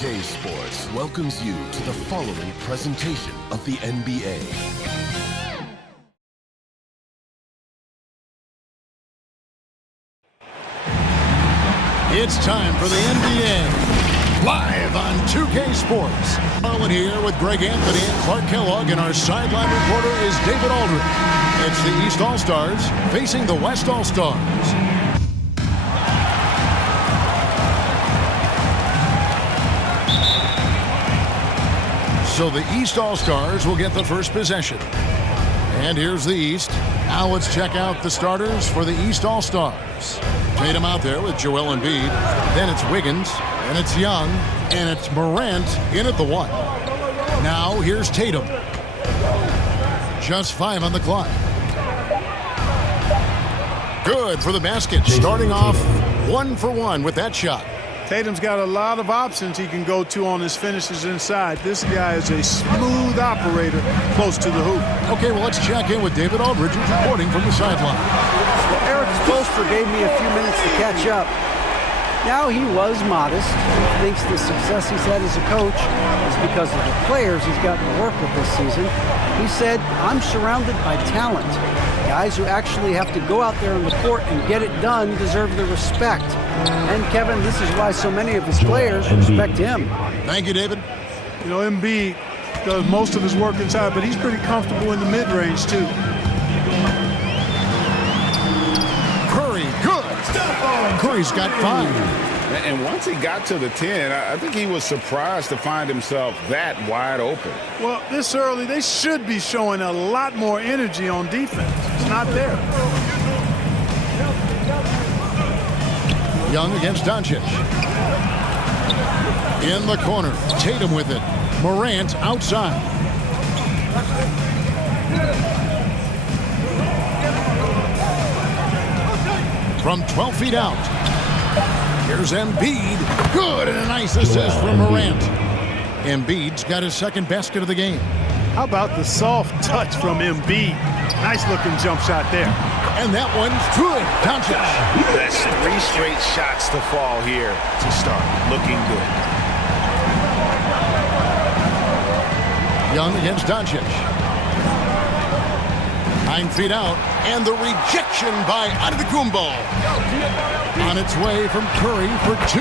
2K Sports welcomes you to the following presentation of the NBA. It's time for the NBA, live on 2K Sports. Marlon here with Greg Anthony and Clark Kellogg, and our sideline reporter is David Aldridge. It's the East All-Stars facing the West All-Stars. So the East All-Stars will get the first possession. And here's the East. Now let's check out the starters for the East All-Stars. Tatum out there with Joel Embiid. Then it's Wiggins. And it's Young. And it's Morant in at the 1. Now here's Tatum. Just 5 on the clock. Good for the basket. Starting off 1 for 1 with that shot. Tatum's got a lot of options he can go to on his finishes inside. This guy is a smooth operator close to the hoop. Okay, well, let's check in with David Aldridge, who's reporting from the sideline. Well, Eric Spoelstra gave me a few minutes to catch up. Now, he was modest. He thinks the success he's had as a coach is because of the players he's gotten to work with this season. He said, I'm surrounded by talent. Guys who actually have to go out there on the court and get it done deserve the respect. And, Kevin, this is why so many of his players respect him. Thank you, David. You know, Embiid does most of his work inside, but he's pretty comfortable in the mid-range, too. Curry, good. Curry's got 5. And once he got to the 10, I think he was surprised to find himself that wide open. Well, this early, they should be showing a lot more energy on defense. It's not there. Young against Doncic. In the corner. Tatum with it. Morant outside. From 12 feet out. Here's Embiid. Good, and a nice assist from Morant. Embiid's got his second basket of the game. How about the soft touch from Embiid? Nice-looking jump shot there. And that one's good. Doncic. That's 3 straight shots to fall here to start. Looking good. Young against Doncic. 9 feet out. And the rejection by Antetokounmpo. On its way from Curry for 2.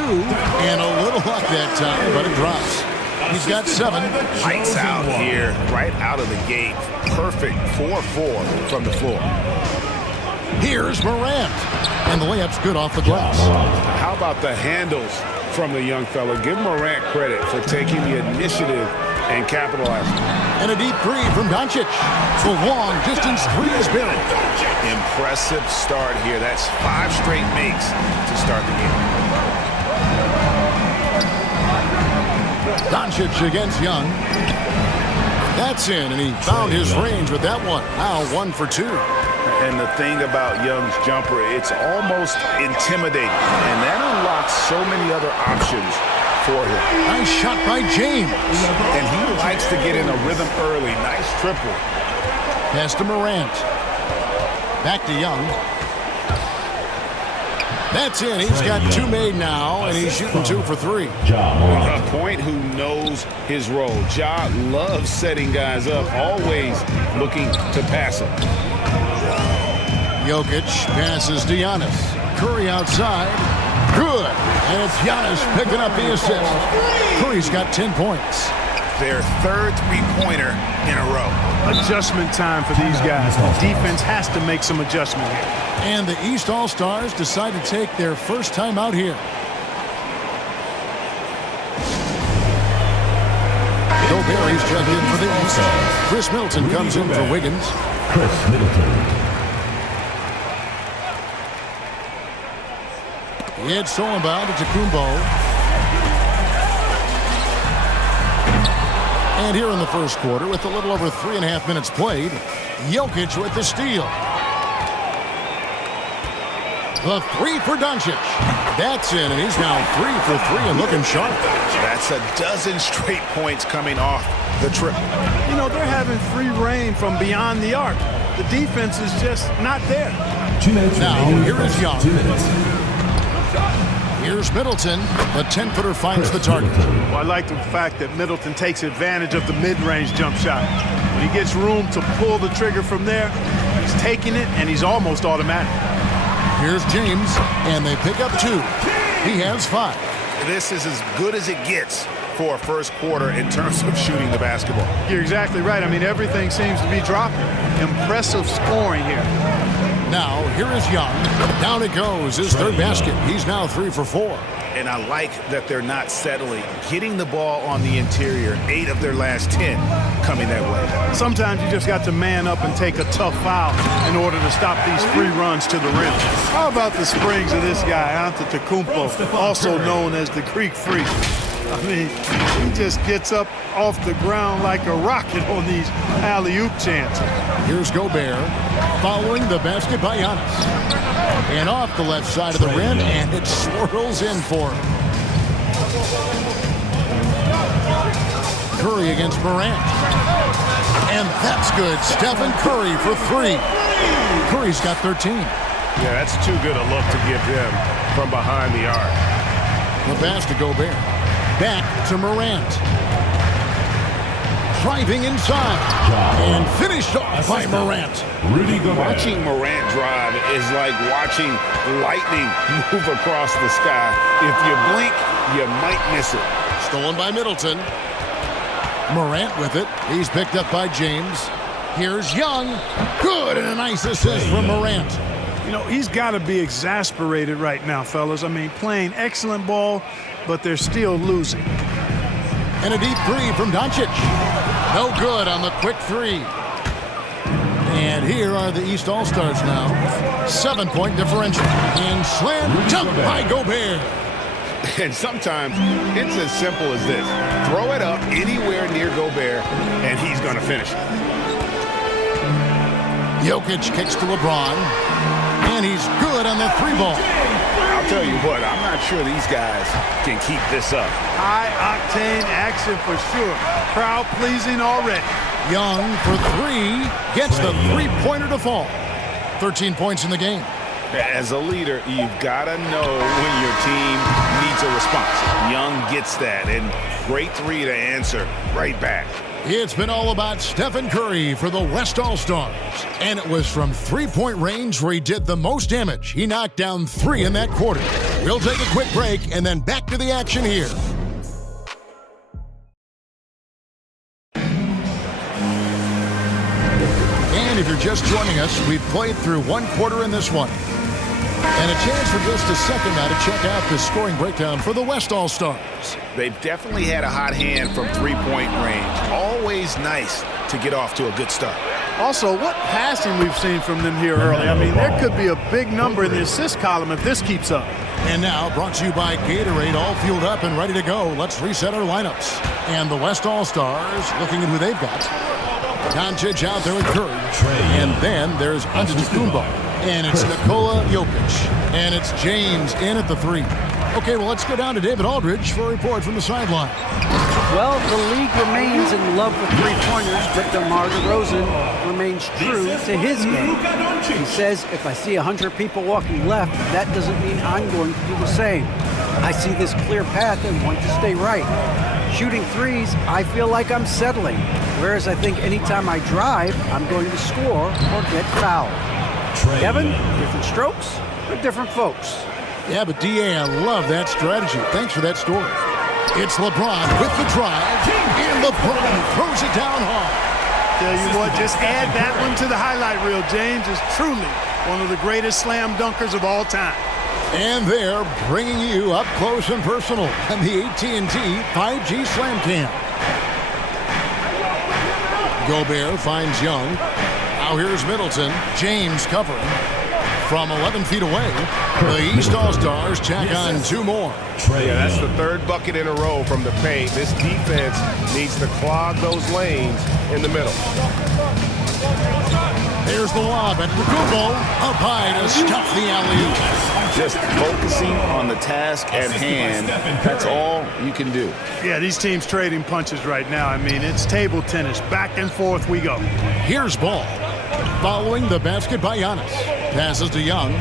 And a little luck that time, but it drops. He's got 7. Lights out here, right out of the gate. Perfect 4-4 from the floor. Here's Morant. And the layup's good off the glass. How about the handles from the young fella? Give Morant credit for taking the initiative and capitalizing. And a deep 3 from Doncic. The long distance 3 is good. Impressive start here. That's 5 straight makes to start the game. Doncic against Young. That's in, and he found his range with that one. Now 1 for 2. And the thing about Young's jumper, it's almost intimidating. And that unlocks so many other options for him. Nice shot by James. And he likes to get in a rhythm early. Nice triple. Pass to Morant. Back to Young. That's in. He's got 2 made now, and he's shooting 2 for 3. A point who knows his role. Ja loves setting guys up, always looking to pass him. Jokic passes to Giannis. Curry outside. Good. And it's Giannis picking up the assist. Curry's got 10 points. Their 3rd three-pointer in a row. Adjustment time for these guys. The defense has to make some adjustment here. And the East All-Stars decide to take their first time out here. Bill Barry's checked in for the East. Chris Middleton comes in for Wiggins. Chris Middleton. It's stolen by Antetokounmpo. And here in the first quarter, with a little over 3.5 minutes played, Jokic with the steal. The 3 for Doncic. That's in, and he's now 3 for 3 and looking sharp. That's a dozen straight points coming off the triple. You know, they're having free reign from beyond the arc. The defense is just not there. 2 minutes now, here is Young. 2 minutes. Here's Middleton. The 10-footer finds the target. Well, I like the fact that Middleton takes advantage of the mid-range jump shot. When he gets room to pull the trigger from there, he's taking it, and he's almost automatic. Here's James, and they pick up 2. He has 5. This is as good as it gets for a first quarter in terms of shooting the basketball. You're exactly right. I mean, everything seems to be dropping. Impressive scoring here. Now, here is Young. Down it goes, his third basket. He's now 3 for 4. And I like that they're not settling. Getting the ball on the interior, 8 of their last 10 coming that way. Sometimes you just got to man up and take a tough foul in order to stop these free runs to the rim. How about the springs of this guy, Antetokounmpo, also known as the Greek Freak? I mean, he just gets up off the ground like a rocket on these alley-oop chances. Here's Gobert, following the basket by Giannis. And off the left side of the rim, and it swirls in for him. Curry against Morant. And that's good. Stephen Curry for 3. Curry's got 13. Yeah, that's too good a look to give him from behind the arc. The pass to Gobert. Back to Morant. Driving inside. And finished off by Morant. Watching Morant drive is like watching lightning move across the sky. If you blink, you might miss it. Stolen by Middleton. Morant with it. He's picked up by James. Here's Young. Good, and a nice assist from Morant. You know, he's got to be exasperated right now, fellas. I mean, playing excellent ball, but they're still losing. And a deep 3 from Doncic. No good on the quick 3. And here are the East All-Stars now. 7-point differential. And slam dunk by Gobert. And sometimes it's as simple as this. Throw it up anywhere near Gobert, and he's going to finish it. Jokic kicks to LeBron. And he's good on the 3 ball. I'll tell you what, I'm not sure these guys can keep this up. High-octane action for sure. Crowd-pleasing already. Young for 3. Gets the 3-pointer to fall. 13 points in the game. As a leader, you've got to know when your team needs a response. Young gets that, and great 3 to answer right back. It's been all about Stephen Curry for the West All-Stars. And it was from 3-point range where he did the most damage. He knocked down 3 in that quarter. We'll take a quick break and then back to the action here. And if you're just joining us, we've played through 1 quarter in this one. And a chance for just a second now to check out the scoring breakdown for the West All-Stars. They've definitely had a hot hand from 3-point range. Always nice to get off to a good start. Also, what passing we've seen from them here early. I mean, there could be a big number in the assist column if this keeps up. And now, brought to you by Gatorade, all fueled up and ready to go. Let's reset our lineups. And the West All-Stars, looking at who they've got. Doncic out there with Curry. And then there's Antetokounmpo. And it's Nikola Jokic. And it's James in at the 3. Okay, well, let's go down to David Aldridge for a report from the sideline. Well, the league remains in love with 3-pointers, but DeMar DeRozan remains true to his game. He says, if I see 100 people walking left, that doesn't mean I'm going to do the same. I see this clear path and want to stay right. Shooting threes, I feel like I'm settling, whereas I think anytime I drive, I'm going to score or get fouled. Kevin, different strokes for different folks. Yeah, but D.A., I love that strategy. Thanks for that story. It's LeBron with the drive, and LeBron throws it down hard. Tell you what, just add that one to the highlight reel. James is truly one of the greatest slam dunkers of all time. And they're bringing you up close and personal on the AT&T 5G Slam Cam. Gobert finds Young. Now here's Middleton. James covering. From 11 feet away, the East All-Stars check on 2 more. Yeah, that's the 3rd bucket in a row from the paint. This defense needs to clog those lanes in the middle. There's the lob at Antetokounmpo, up high to stuff the alley-oop. Just focusing on the task at hand, that's all you can do. Yeah, these teams trading punches right now. I mean, it's table tennis. Back and forth we go. Here's Ball. Following the basket by Giannis. Passes to Young.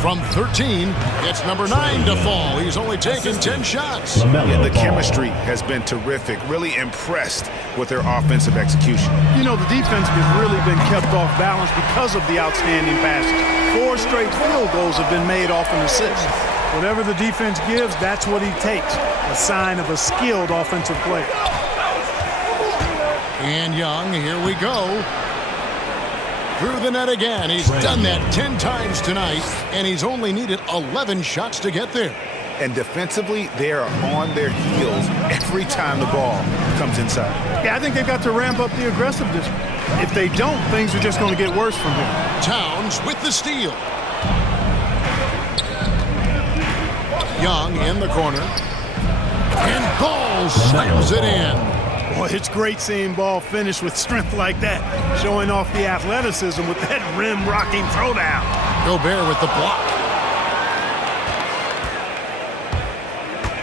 From 13, it's number 9 to fall. He's only taken 10 shots. Yeah, the chemistry has been terrific. Really impressed with their offensive execution. You know, the defense has really been kept off balance because of the outstanding passes. 4 straight field goals have been made off an assist. Whatever the defense gives, that's what he takes. A sign of a skilled offensive player. And Young, here we go. Through the net again. He's done that 10 times tonight, and he's only needed 11 shots to get there. And defensively, they are on their heels every time the ball comes inside. Yeah, I think they've got to ramp up the aggressiveness. If they don't, things are just going to get worse from here. Towns with the steal. Young in the corner. And Ball slams it in. Boy, it's great seeing Ball finish with strength like that, showing off the athleticism with that rim-rocking throwdown. Gobert with the block.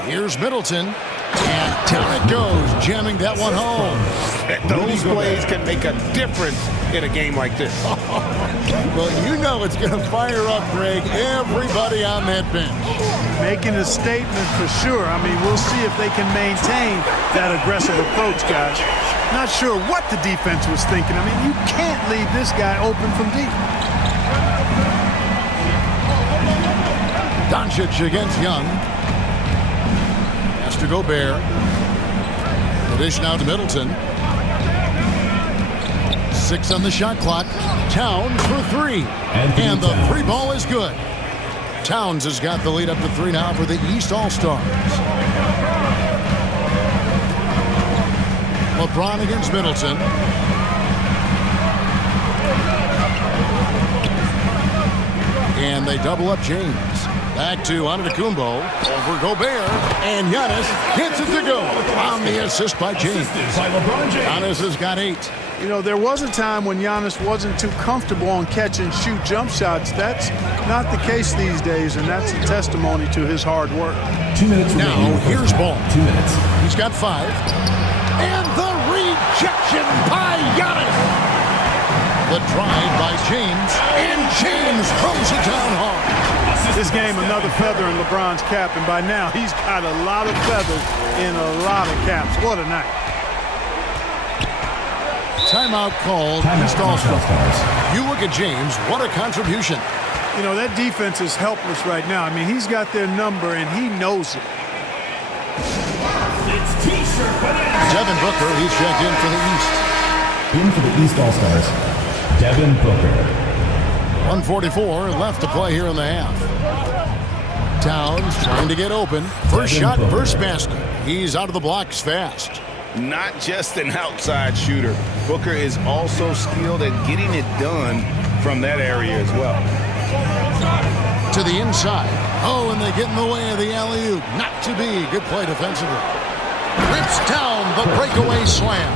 Here's Middleton. And down it goes, jamming that one home. Those plays can make a difference in a game like this. Well, you know it's going to fire up, Greg, everybody on that bench. Making a statement for sure. I mean, we'll see if they can maintain that aggressive approach, guys. Not sure what the defense was thinking. I mean, you can't leave this guy open from deep. Doncic against Young. Pass to Gobert. The dish now to Middleton. 6 on the shot clock. Towns for 3. And the 3 ball is good. Towns has got the lead up to 3 now for the East All-Stars. LeBron against Middleton. And they double up James. Back to Antetokounmpo. Over Gobert. And Giannis gets it to go on the assist by James. Giannis has got 8. You know, there was a time when Giannis wasn't too comfortable on catch-and-shoot jump shots. That's not the case these days, and that's a testimony to his hard work. 2 minutes now, here's Ball. 2 minutes. He's got 5. And the rejection by Giannis. The drive by James, and James throws it down hard. This game, another feather in LeBron's cap, and by now he's got a lot of feathers in a lot of caps. What a night. Timeout called. East All-Stars. You look at James, what a contribution. You know, that defense is helpless right now. I mean, he's got their number, and he knows it. Devin Booker, he's checked in for the East. In for the East All-Stars, Devin Booker. 1:44 left to play here in the half. Towns trying to get open. First shot, first basket. He's out of the blocks fast. Not just an outside shooter. Booker is also skilled at getting it done from that area as well. To the inside. Oh, and they get in the way of the alley-oop. Not to be. Good play defensively. Rips down the breakaway slam.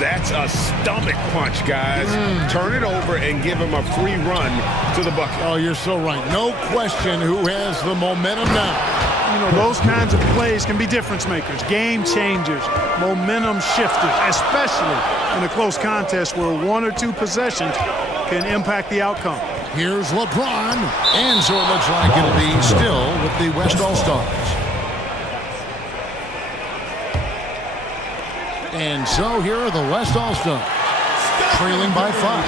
That's a stomach punch, guys. Turn it over and give him a free run to the bucket. Oh, you're so right. No question who has the momentum now. You know, those kinds of plays can be difference makers, game changers, momentum shifters, especially in a close contest where 1 or 2 possessions can impact the outcome. Here's LeBron, and so it looks like it'll be still with the West All-Stars. And so here are the West All-Stars, trailing by 5.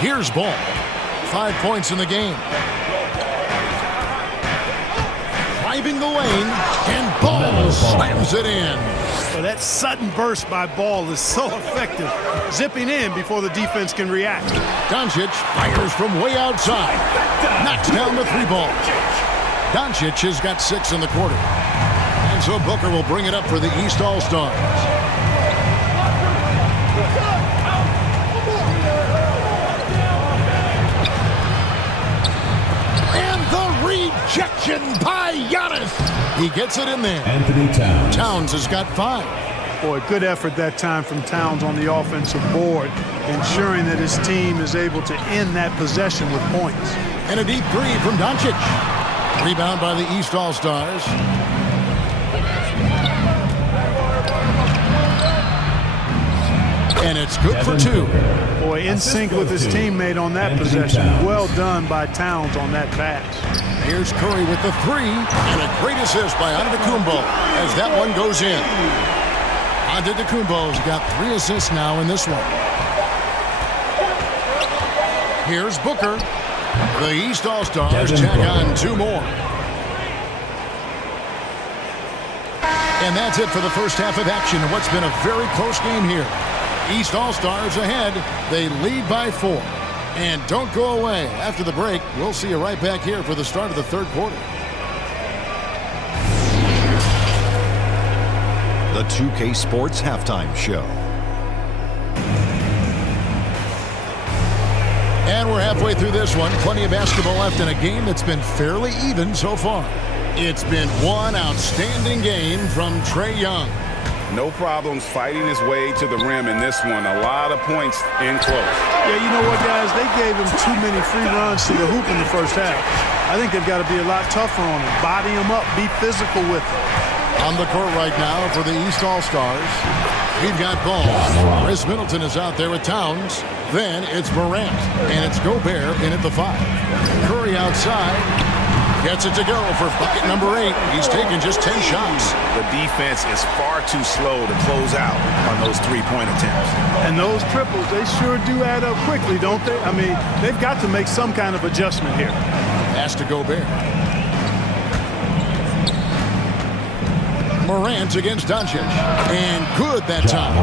Here's Ball. 5 points in the game. Driving the lane, and Ball slams it in. So that sudden burst by Ball is so effective, zipping in before the defense can react. Doncic fires from way outside. Knocks down the 3 ball. Doncic has got 6 in the quarter. And so Booker will bring it up for the East All-Stars. Rejection by Giannis. He gets it in there. Anthony Towns. Towns has got 5. Boy, good effort that time from Towns on the offensive board, ensuring that his team is able to end that possession with points. And a deep 3 from Doncic. Rebound by the East All-Stars. and it's good for 2. Boy, in sync with his teammate on that possession. Well done by Towns on that pass. Here's Curry with the 3, and a great assist by Antetokounmpo as that one goes in. Antetokounmpo's got 3 assists now in this one. Here's Booker. The East All-Stars tack on 2 more. And that's it for the first half of action in what's been a very close game here. East All-Stars ahead. They lead by 4. And don't go away. After the break, we'll see you right back here for the start of the third quarter. The 2K Sports Halftime Show. And we're halfway through this one. Plenty of basketball left in a game that's been fairly even so far. It's been one outstanding game from Trae Young. No problems fighting his way to the rim in this one. A lot of points in close. Yeah, you know what, guys? They gave him too many free runs to the hoop in the first half. I think they've got to be a lot tougher on him. Body him up. Be physical with him. On the court right now for the East All-Stars, we've got ball. Chris Middleton is out there with Towns. Then it's Morant, and it's Gobert in at the 5. Curry outside. Gets it to go for bucket number 8. He's taken just 10 shots. The defense is far too slow to close out on those three-point attempts. And those triples, they sure do add up quickly, don't they? I mean, they've got to make some kind of adjustment here. Pass to Gobert. Morant against Doncic. And good that time.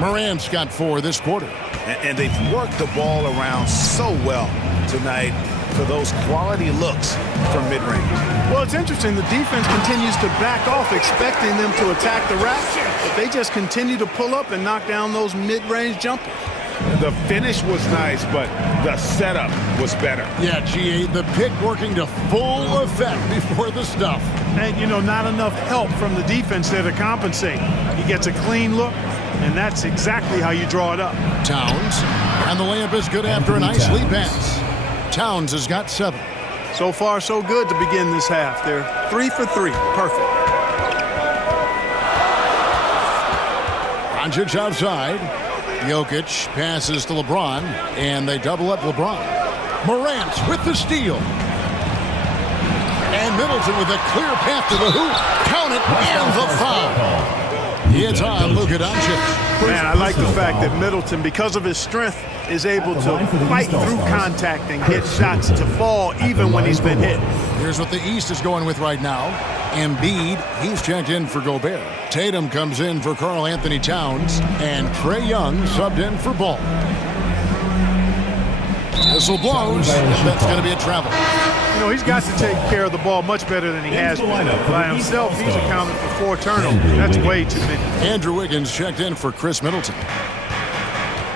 Morant's got 4 this quarter. And they've worked the ball around so well tonight for those quality looks from mid-range. Well, it's interesting. The defense continues to back off, expecting them to attack the rack, but they just continue to pull up and knock down those mid-range jumpers. The finish was nice, but the setup was better. Yeah, GA, the pick working to full effect before the stuff. And, you know, not enough help from the defense there to compensate. He gets a clean look, and that's exactly how you draw it up. Towns, and the layup is good after a nice lead pass. Towns has got 7. So far, so good to begin this half. They're 3 for 3. Perfect. Doncic outside. Jokic passes to LeBron, and they double up LeBron. Morant with the steal. And Middleton with a clear path to the hoop. Count it, and the foul. It's on Luka Doncic. Man, I like the fact that Middleton, because of his strength, is able to fight through contact and get shots to fall even when he's been hit. Here's what the East is going with right now. Embiid, he's checked in for Gobert. Tatum comes in for Karl Anthony Towns. And Trae Young subbed in for Ball. Whistle blows, and that's going to be a travel. You know, he's got to take care of the ball much better than he has been. By himself, he's accounted for 4 turnovers. That's way too many. Andrew Wiggins checked in for Chris Middleton.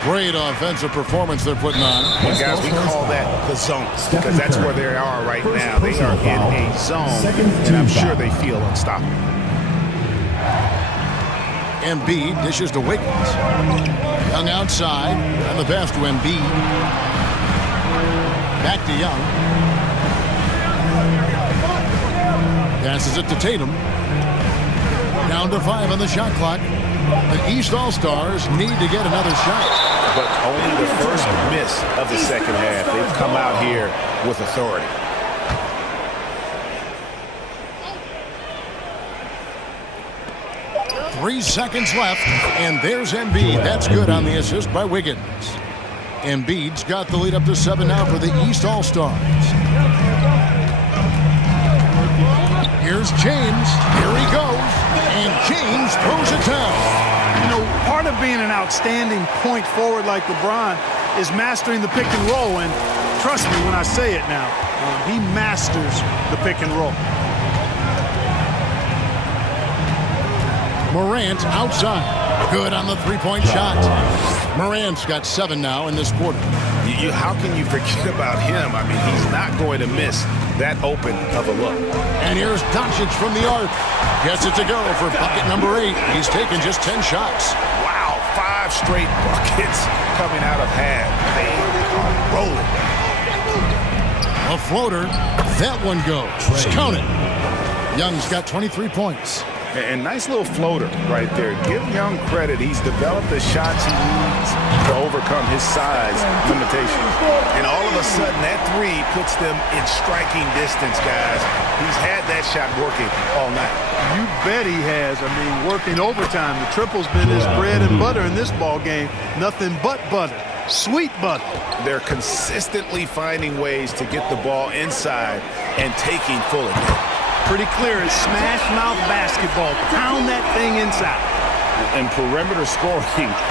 Great offensive performance they're putting on. Well, guys, we call that the zone because that's where they are right now. They are in a zone, and I'm sure they feel unstoppable. Embiid dishes to Wiggins. Young outside, and the pass to Embiid. Back to Young. Passes it to Tatum. Down to 5 on the shot clock. The East All-Stars need to get another shot. But only the first miss of the second half. They've come out here with authority. Three seconds left, and there's Embiid. That's good on the assist by Wiggins. Embiid's got the lead up to 7 now for the East All-Stars. Here's James. Here he goes. And James throws it down. You know, part of being an outstanding point forward like LeBron is mastering the pick and roll. And trust me when I say it now, he masters the pick and roll. Morant outside. Good on the three-point shot. Morant's got 7 now in this quarter. How can you forget about him? I mean, he's not going to miss that open of a look. And here's Doncic from the arc. Gets it to go for bucket number 8. He's taken just 10 shots. Wow, 5 straight buckets coming out of half. They are rolling. A floater. That one goes. Count it. Young's got 23 points. And nice little floater right there. Give Young credit. He's developed the shots he needs to overcome his size limitations. And all of a sudden, that three puts them in striking distance, guys. He's had that shot working all night. You bet he has. I mean, working overtime. The triple's been his bread and butter in this ball game. Nothing but butter. Sweet butter. They're consistently finding ways to get the ball inside and taking full advantage. Pretty clear. It's smash mouth basketball. Pound that thing inside. And perimeter scoring,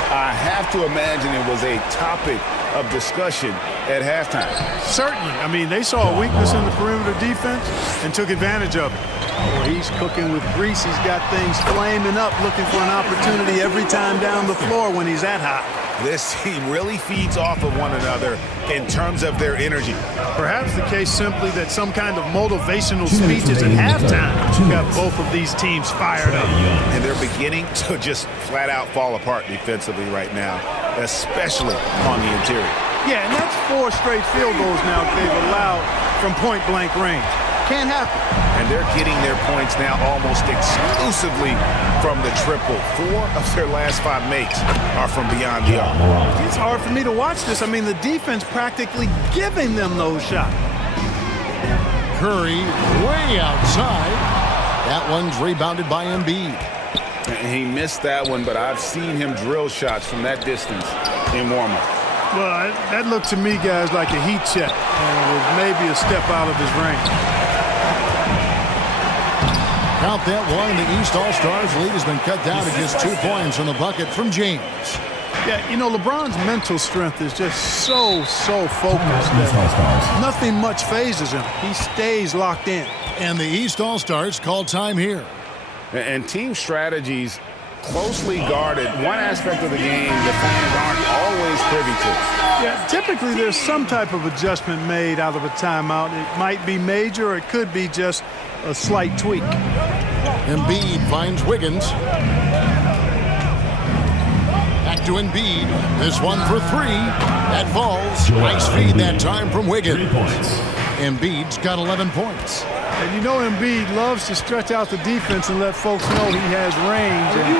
I have to imagine it was a topic of discussion at halftime. Certainly. I mean, they saw a weakness in the perimeter defense and took advantage of it. Well, he's cooking with grease. He's got things flaming up, looking for an opportunity every time down the floor when he's that hot. This team really feeds off of one another in terms of their energy. Perhaps the case simply that some kind of motivational speeches at halftime got both of these teams fired up. And they're beginning to just flat out fall apart defensively right now, especially on the interior. Yeah, and that's 4 straight field goals now they've allowed from point-blank range. Can't happen. And they're getting their points now almost exclusively from the triple. 4 of their last 5 makes are from beyond the arc. It's hard for me to watch this. I mean, the defense practically giving them those shots. Curry way outside. That one's rebounded by Embiid. He missed that one, but I've seen him drill shots from that distance in warm-up. Well, that looked to me, guys, like a heat check. And it was maybe a step out of his range. Count that one. The East All-Stars lead has been cut down to just 2 points from the bucket from James. Yeah, you know, LeBron's mental strength is just so focused that nothing much phases him. He stays locked in. And the East All-Stars call time here. And team strategies closely guarded. One aspect of the game the fans aren't always privy to. Yeah, typically there's some type of adjustment made out of a timeout. It might be major or it could be just a slight tweak. Embiid finds Wiggins. Back to Embiid. This one for 3. That falls. Nice feed that time from Wiggins. 3 points. Embiid's got 11 points. And you know Embiid loves to stretch out the defense and let folks know he has range. And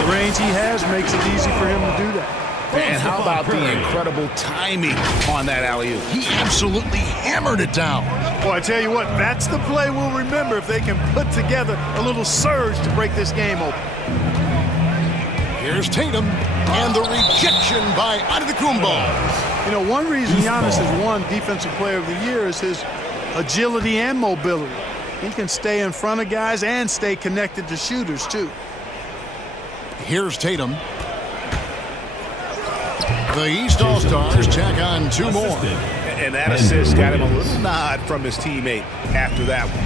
the range he has makes it easy for him to do that. And how about the incredible timing on that alley-oop? He absolutely hammered it down. Well, I tell you what, that's the play we'll remember if they can put together a little surge to break this game open. Here's Tatum, and the rejection by Antetokounmpo. You know, one reason Giannis has won Defensive Player of the Year is his agility and mobility. He can stay in front of guys and stay connected to shooters, too. Here's Tatum. The East All-Stars check on 2 more. And that assist got him a little nod from his teammate after that one.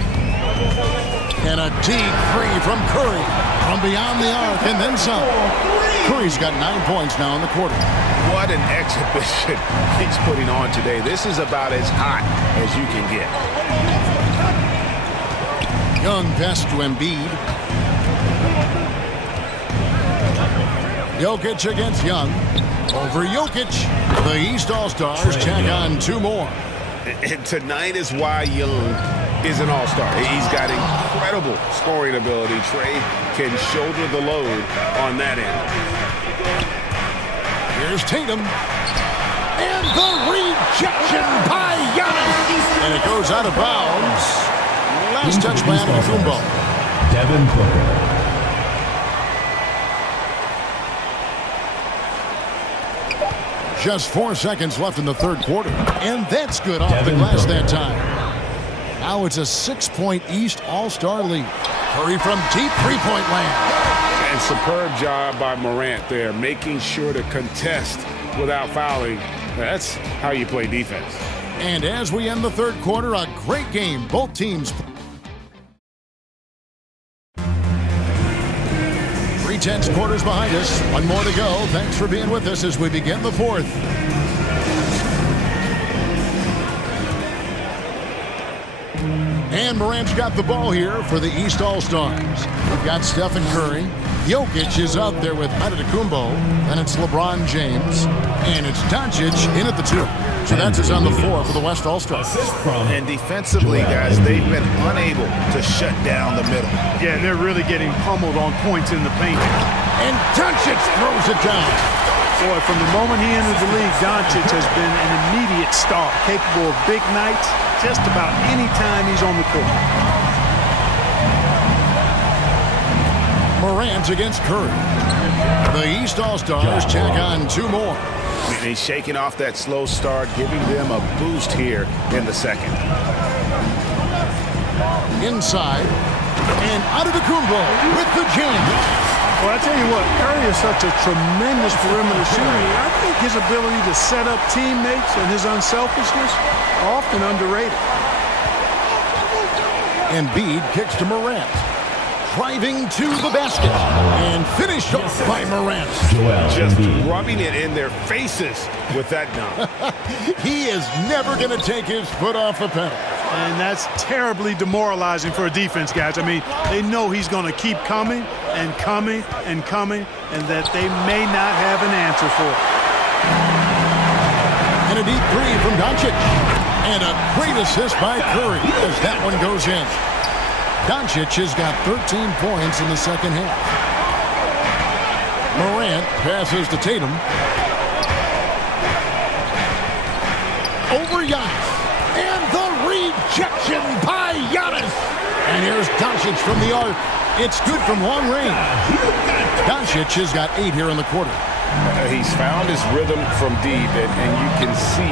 And a deep 3 from Curry from beyond the arc and then some. Curry's got 9 points now in the quarter. What an exhibition he's putting on today. This is about as hot as you can get. Young pass to Embiid. Jokic against Young. Over Jokic. The East All-Stars check on 2 more. And tonight is why Young is an all-star. He's got incredible scoring ability. Trey can shoulder the load on that end. Here's Tatum. And the rejection by Giannis. And it goes out of bounds. Last touch by Antetokounmpo. Devin Booker. Just 4 seconds left in the 3rd quarter. And that's good off the glass that time. Now it's a 6-point East All-Star lead. Curry from deep 3-point land. And superb job by Morant there, making sure to contest without fouling. That's how you play defense. And as we end the 3rd quarter, a great game. Both teams. 3/10 quarters behind us. 1 more to go. Thanks for being with us as we begin the 4th. And Morant's got the ball here for the East All-Stars. We've got Stephen Curry. Jokic is out there with Antetokounmpo. And it's LeBron James. And it's Doncic in at the 2. So that's his on the floor for the West All-Stars. And defensively, guys, they've been unable to shut down the middle. Yeah, they're really getting pummeled on points in the paint. And Doncic throws it down. Boy, from the moment he entered the league, Doncic has been an immediate star, capable of big nights just about any time he's on the court. Morant against Curry. The East All-Stars check on 2 more. And he's shaking off that slow start, giving them a boost here in the second. Inside. And Antetokounmpo with the jam. Well, I tell you what, Curry is such a tremendous perimeter shooter. I think his ability to set up teammates and his unselfishness are often underrated. And Embiid kicks to Morant. Driving to the basket. And finished off by Morant. Just rubbing it in their faces with that dunk. He is never going to take his foot off the pedal. And that's terribly demoralizing for a defense, guys. I mean, they know he's going to keep coming and coming and coming, and that they may not have an answer for it. And a deep 3 from Doncic. And a great assist by Curry as that one goes in. Doncic has got 13 points in the second half. Morant passes to Tatum. Over Giannis. And the rejection by Giannis. And here's Doncic from the arc. It's good from long range. Doncic has got 8 here in the quarter. He's found his rhythm from deep, and you can see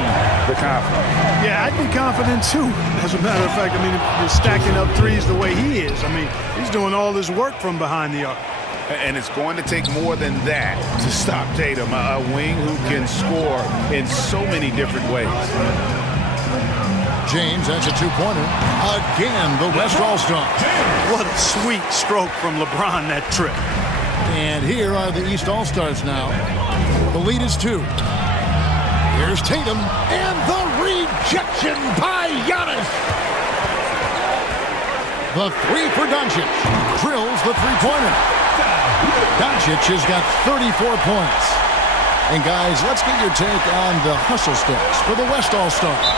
the confidence. Yeah, I'd be confident too. As a matter of fact, I mean, if you're stacking up threes the way he is, I mean, he's doing all this work from behind the arc. And it's going to take more than that to stop Tatum, a wing who can score in so many different ways. James has a 2-pointer. Again, the West All-Stars. What a sweet stroke from LeBron that trip. And here are the East All-Stars now. The lead is 2. Here's Tatum. And the rejection by Giannis. The 3 for Doncic. Drills the 3-pointer. Doncic has got 34 points. And guys, let's get your take on the hustle stats for the West All-Stars.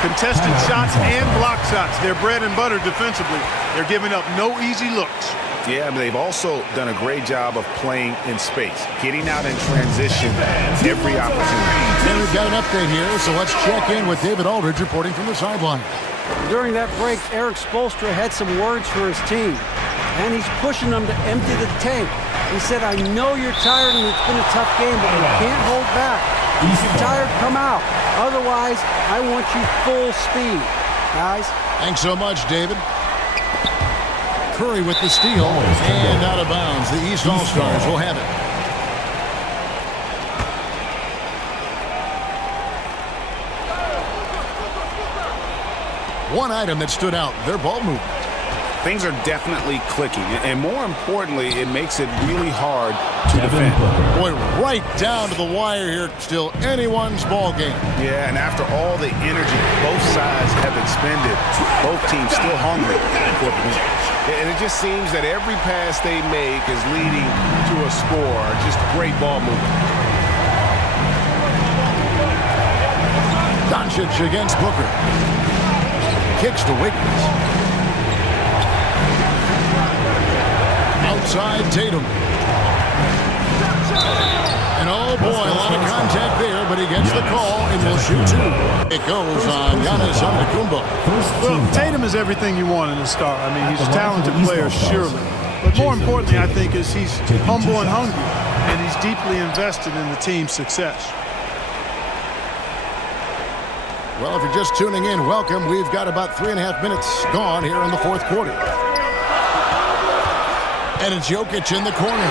Contested shots and block shots. They're bread and butter defensively. They're giving up no easy looks. Yeah, but they've also done a great job of playing in space, getting out in transition every opportunity. And we've got an update here, so let's check in with David Aldridge reporting from the sideline. During that break, Eric Spoelstra had some words for his team, and he's pushing them to empty the tank. He said, I know you're tired and it's been a tough game, but you can't hold back. If you're tired, come out. Otherwise, I want you full speed. Guys? Thanks so much, David. Curry with the steal, and out of bounds. The East All-Stars will have it. One item that stood out, their ball movement. Things are definitely clicking, and more importantly, it makes it really hard to defend. Boy, right down to the wire here, still anyone's ball game. Yeah, and after all the energy both sides have expended, both teams still hungry for the win. And it just seems that every pass they make is leading to a score. Just great ball movement. Doncic against Booker. Kicks to Wiggins. Outside Tatum. And oh boy, a lot of contact there, but he gets the call and will shoot 2. It goes on Giannis Antetokounmpo. Well, Tatum is everything you want in a star. I mean, he's a talented player, surely. But more importantly, I think, is he's humble and hungry, and he's deeply invested in the team's success. Well, if you're just tuning in, welcome. We've got about 3.5 minutes gone here in the fourth quarter. And it's Jokic in the corner.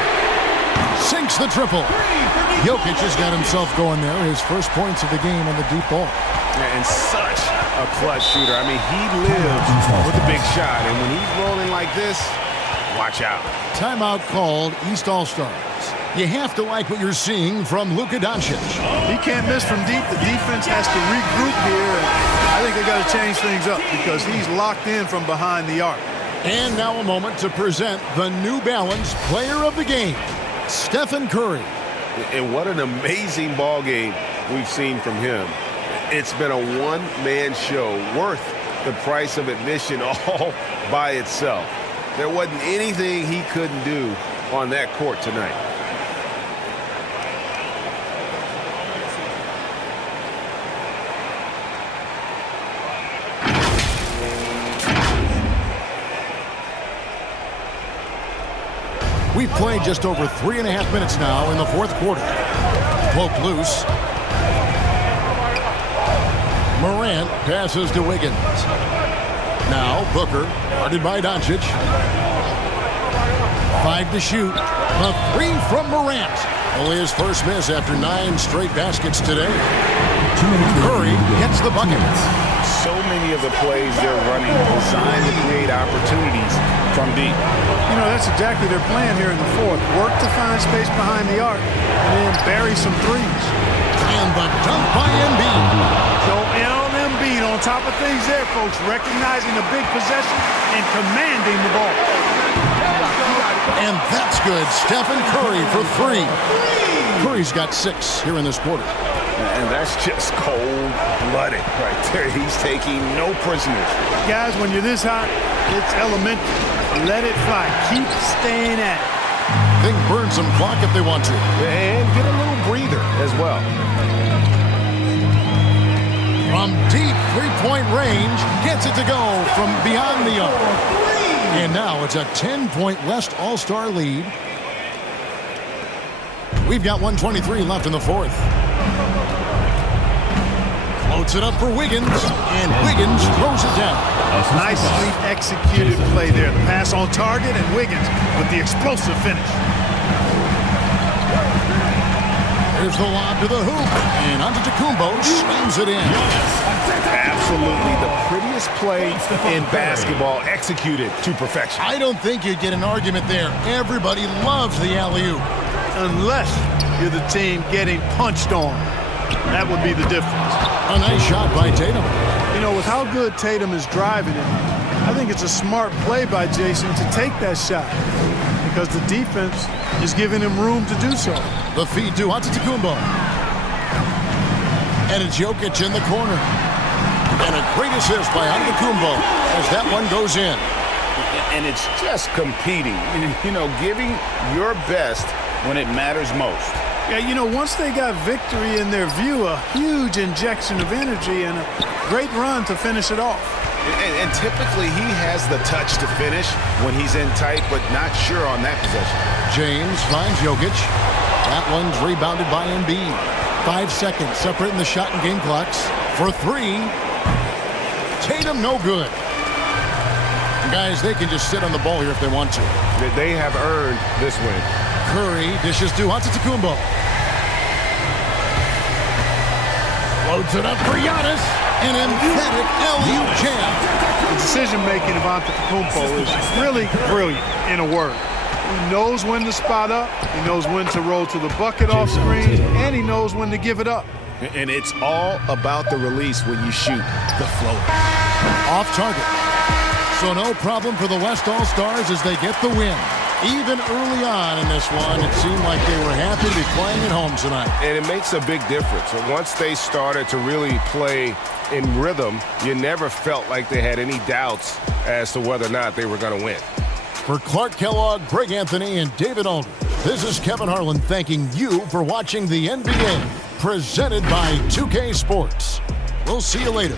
Sinks the triple. Jokic has got himself going there. His first points of the game on the deep ball. And such a clutch shooter. I mean, he lives with a big shot. And when he's rolling like this, watch out. Timeout called, East All-Stars. You have to like what you're seeing from Luka Doncic. He can't miss from deep. The defense has to regroup here, and I think they got to change things up because he's locked in from behind the arc. And now a moment to present the New Balance Player of the Game, Stephen Curry. And what an amazing ball game we've seen from him. It's been a one-man show worth the price of admission all by itself. There wasn't anything he couldn't do on that court tonight. We've played just over 3.5 minutes now in the fourth quarter. Poked loose. Morant passes to Wiggins. Now Booker, guarded by Doncic. 5 to shoot. A 3 from Morant. Only his first miss after 9 straight baskets today. Curry gets the bucket. So many of the plays they're running designed to create opportunities from deep. You know, that's exactly their plan here in the fourth. Work to find space behind the arc and then bury some threes. And the dunk by Embiid. So on Embiid on top of things there, folks, recognizing the big possession and commanding the ball. And that's good. Stephen Curry for 3. Curry's got 6 here in this quarter. And that's just cold-blooded right there. He's taking no prisoners. Guys, when you're this hot, it's elementary. Let it fly. Keep staying at it. They can burn some clock if they want to. And get a little breather as well. From deep three-point range, gets it to go from beyond the arc. And now it's a 10-point West All-Star lead. We've got 1:23 left in the fourth. Floats it up for Wiggins, and Wiggins throws it down. Nicely executed play there. The pass on target, and Wiggins with the explosive finish. Here's the lob to the hoop, and Antetokounmpo slams it in. Absolutely the prettiest play in basketball, executed to perfection. I don't think you'd get an argument there. Everybody loves the alley-oop. Unless you're the team getting punched on. That would be the difference. A nice shot by Tatum. You know, with how good Tatum is driving it, I think it's a smart play by Jason to take that shot because the defense is giving him room to do so. The feed to Antetokounmpo. And it's Jokic in the corner. And a great assist by Antetokounmpo as that one goes in. And it's just competing, you know, giving your best when it matters most. Yeah, you know, once they got victory in their view, a huge injection of energy and a great run to finish it off. And typically he has the touch to finish when he's in tight, but not sure on that possession. James finds Jokic. That one's rebounded by Embiid. 5 seconds separating the shot and game clocks. For 3. Tatum no good. And guys, they can just sit on the ball here if they want to. They have earned this win. Curry dishes to Antetokounmpo. Loads it up for Giannis. An emphatic alley-oop jam. The decision-making of Antetokounmpo is really brilliant, in a word. He knows when to spot up, he knows when to roll to the bucket off screen, and he knows when to give it up. And it's all about the release when you shoot the floater. Off target. So no problem for the West All-Stars as they get the win. Even early on in this one, it seemed like they were happy to be playing at home tonight. And it makes a big difference. Once they started to really play in rhythm, you never felt like they had any doubts as to whether or not they were going to win. For Clark Kellogg, Greg Anthony, and David Aldridge, this is Kevin Harlan thanking you for watching the NBA, presented by 2K Sports. We'll see you later.